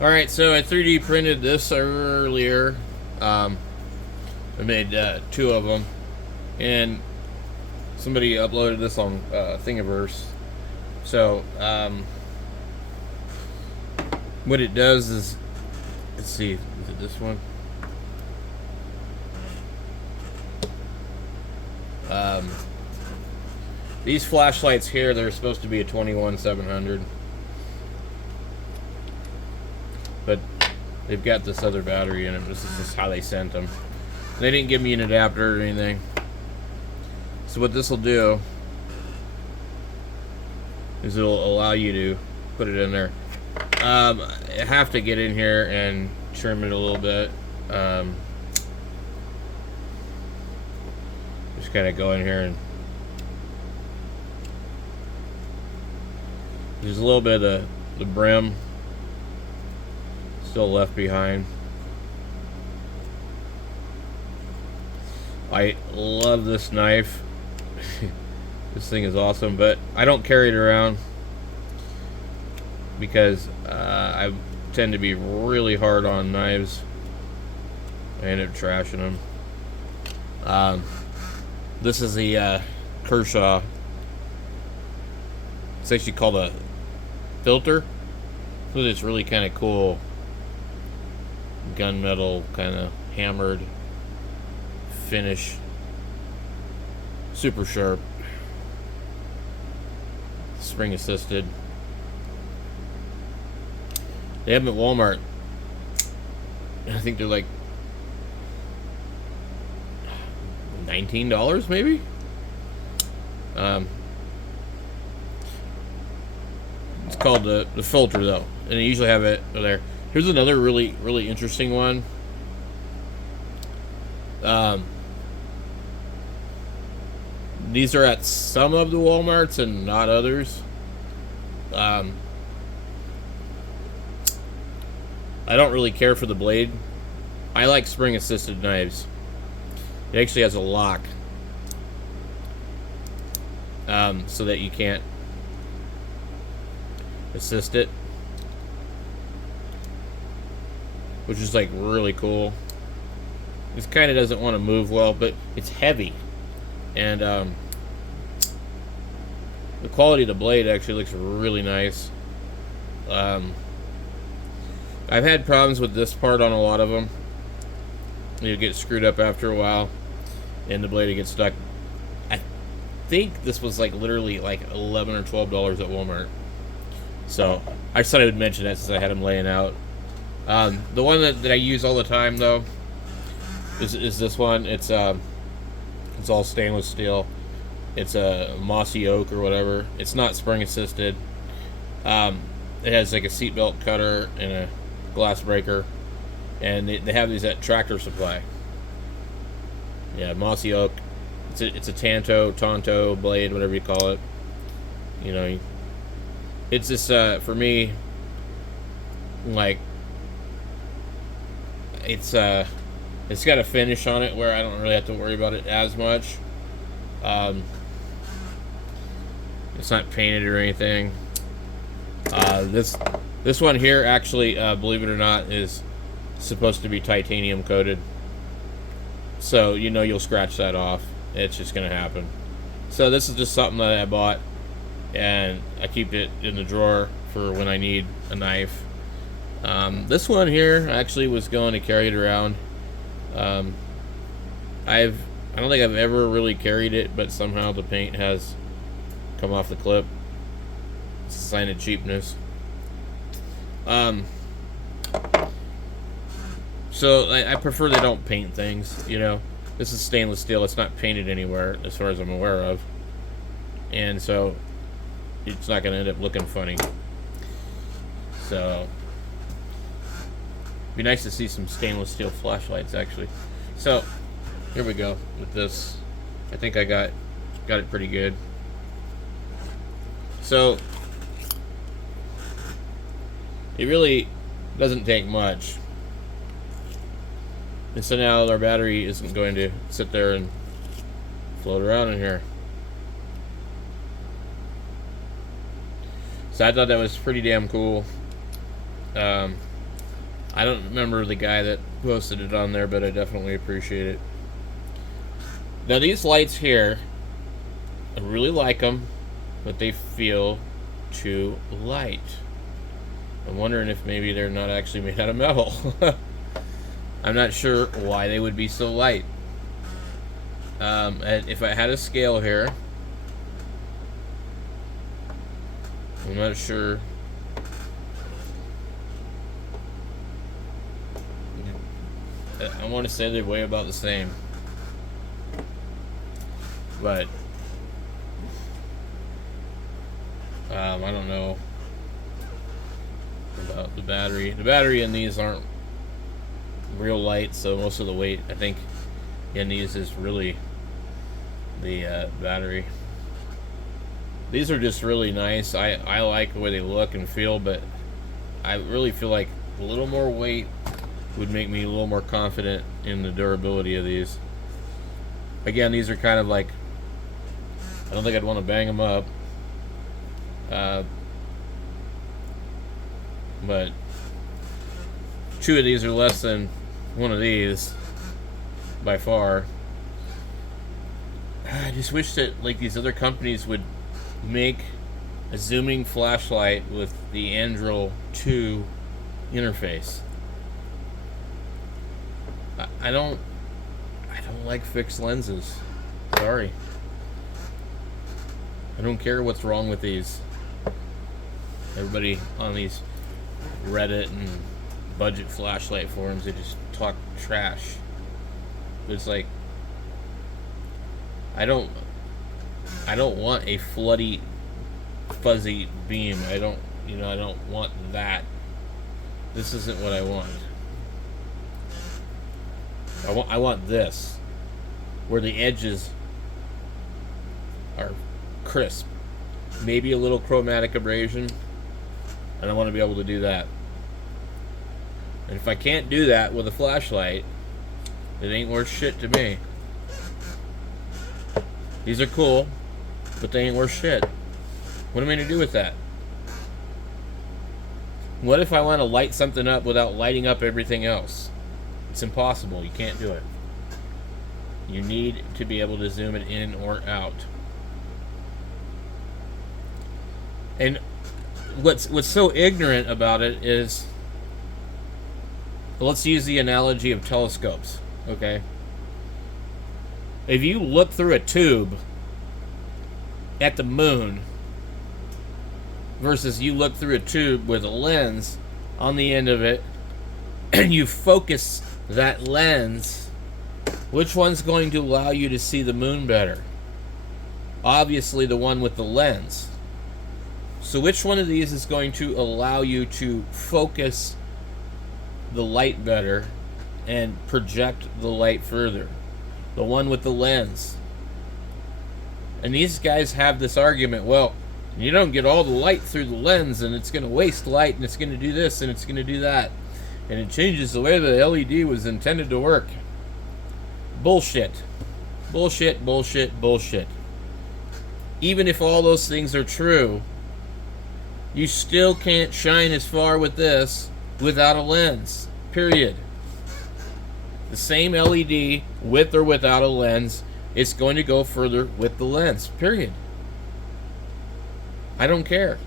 Alright, so I 3D printed this earlier. I made two of them. And somebody uploaded this on Thingiverse. So, what it does is, let's see, is it this one? Um, these flashlights here, they're supposed to be a 21700, but they've got this other battery in it. This is just how they sent them. They didn't give me an adapter or anything. So what this will do is it'll allow you to put it in there. I have to get in here and trim it a little bit. Just kind of go in here and there's a little bit of the brim still left behind. I love this knife. This thing is awesome, but I don't carry it around because I tend to be really hard on knives. I end up trashing them. This is the Kershaw. It's actually called a filter. So it's really kind of cool gunmetal kind of hammered finish. Super sharp. Spring assisted. They have them at Walmart. I think they're like $19 maybe. It's called the filter though, and they usually have it there. Here's another really interesting one. These are at some of the Walmarts and not others. I don't really care for the blade. I like spring assisted knives. It actually has a lock, so that you can't assist it, which is like really cool. This kind of doesn't want to move well, but it's heavy, and the quality of the blade actually looks really nice. I've had problems with this part on a lot of them. You get screwed up after a while, and the blade gets stuck. I think this was like literally like $11 or $12 at Walmart. So I just thought I would mention that since I had them laying out. The one that I use all the time though is this one. It's all stainless steel. It's a mossy oak or whatever. It's not spring assisted. It has like a seatbelt cutter and a glass breaker, and they have these at Tractor Supply. Yeah, mossy oak. It's a Tonto blade, whatever you call it. You know, it's just for me, like it's got a finish on it where I don't really have to worry about it as much. It's not painted or anything. This one here actually, believe it or not, is supposed to be titanium coated. So you know you'll scratch that off. It's just gonna happen. So this is just something that I bought, and I keep it in the drawer for when I need a knife. This one here actually was going to carry it around. I don't think I've ever really carried it, but somehow the paint has come off the clip. It's a sign of cheapness. So I prefer they don't paint things, you know. This is stainless steel. It's not painted anywhere as far as I'm aware of. And so it's not going to end up looking funny. So it'd be nice to see some stainless steel flashlights actually. So here we go with this. I think I got it pretty good. So it really doesn't take much. And so now our battery isn't going to sit there and float around in here. So I thought that was pretty damn cool. I don't remember the guy that posted it on there, but I definitely appreciate it. Now these lights here, I really like them, but they feel too light. I'm wondering if maybe they're not actually made out of metal. I'm not sure why they would be so light. If I had a scale here, I'm not sure. I want to say they weigh about the same, but I don't know about the battery. The battery in these aren't real light, so most of the weight, I think, in these is really the battery. These are just really nice. I like the way they look and feel, but I really feel like a little more weight would make me a little more confident in the durability of these. Again, these are kind of like, I don't think I'd want to bang them up. But 2 of these are less than 1 of these by far. I just wish that like these other companies would make a zooming flashlight with the Anduril 2 interface. I don't like fixed lenses. Sorry. I don't care what's wrong with these. Everybody on these Reddit and budget flashlight forums, they just talk trash. It's like, I don't want a floody, fuzzy beam. I don't want that. This isn't what I want. I want this, where the edges are crisp, maybe a little chromatic abrasion, and I want to be able to do that. And if I can't do that with a flashlight, it ain't worth shit to me. These are cool, but they ain't worth shit. What am I going to do with that? What if I want to light something up without lighting up everything else? It's impossible. You can't do it. You need to be able to zoom it in or out. And what's so ignorant about it is, let's use the analogy of telescopes, okay? If you look through a tube at the moon versus you look through a tube with a lens on the end of it and you focus that lens, which one's going to allow you to see the moon better? Obviously the one with the lens. So which one of these is going to allow you to focus the light better and project the light further? The one with the lens. And these guys have this argument, well, you don't get all the light through the lens and it's going to waste light and it's going to do this and it's going to do that. And it changes the way the LED was intended to work. Bullshit. Bullshit, bullshit, bullshit. Even if all those things are true, you still can't shine as far with this without a lens. Period. The same LED, with or without a lens, it's going to go further with the lens. Period. I don't care.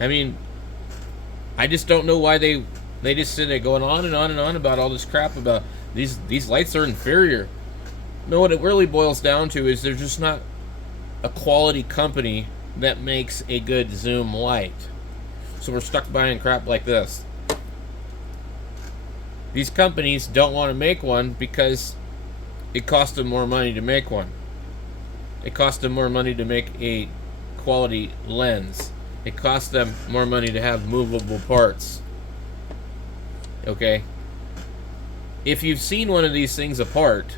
I mean, I just don't know why they just sit there going on and on and on about all this crap about these lights are inferior. No, what it really boils down to is there's just not a quality company that makes a good zoom light. So we're stuck buying crap like this. These companies don't want to make one because it costs them more money to make one. It costs them more money to make a quality lens. It costs them more money to have movable parts. Okay? If you've seen one of these things apart,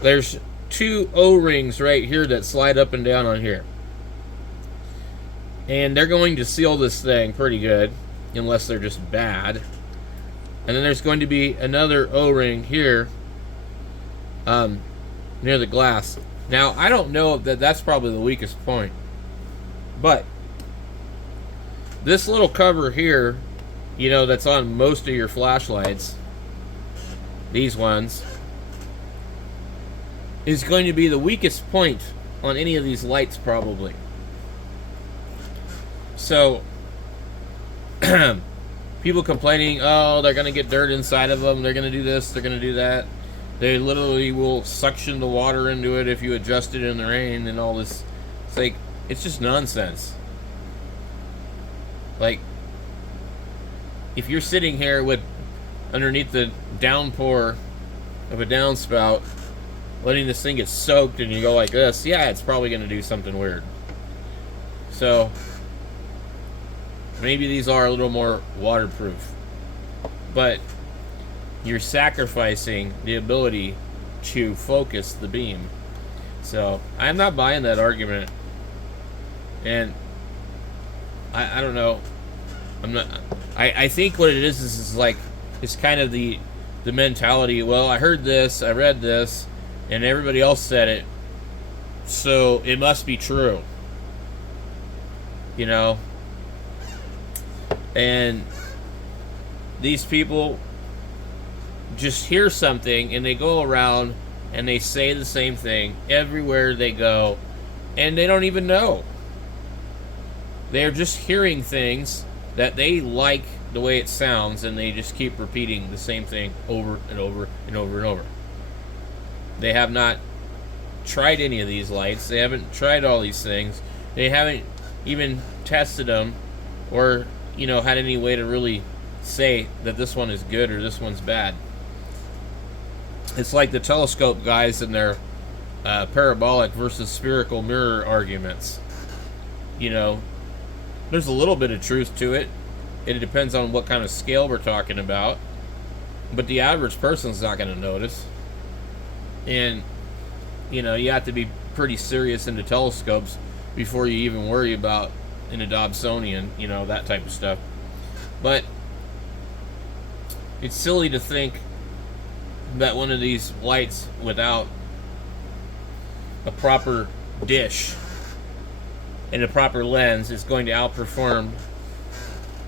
there's 2 O-rings right here that slide up and down on here. And they're going to seal this thing pretty good, unless they're just bad. And then there's going to be another O-ring here near the glass. Now, I don't know that that's probably the weakest point. But This little cover here, you know, that's on most of your flashlights, these ones, is going to be the weakest point on any of these lights, probably. So, people complaining, oh, they're going to get dirt inside of them, they're going to do this, they're going to do that. They literally will suction the water into it if you adjust it in the rain and all this. It's like, it's just nonsense. Like, if you're sitting here with underneath the downpour of a downspout, letting this thing get soaked, and you go like this, yeah, it's probably going to do something weird. So, maybe these are a little more waterproof. But you're sacrificing the ability to focus the beam. So, I'm not buying that argument. And I don't know. I'm not. I think what it is like, it's kind of the mentality. Well, I heard this, I read this, and everybody else said it, so it must be true. You know. And these people just hear something and they go around and they say the same thing everywhere they go, and they don't even know. They're just hearing things that they like the way it sounds, and they just keep repeating the same thing over and over and over and over. They have not tried any of these lights. They haven't tried all these things. They haven't even tested them or, you know, had any way to really say that this one is good or this one's bad. It's like the telescope guys and their parabolic versus spherical mirror arguments. You know, there's a little bit of truth to it. It depends on what kind of scale we're talking about. But the average person's not going to notice. And, you know, you have to be pretty serious into telescopes before you even worry about in a Dobsonian, you know, that type of stuff. But it's silly to think that one of these lights without a proper dish and a proper lens is going to outperform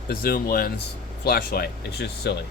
the zoom lens flashlight. It's just silly.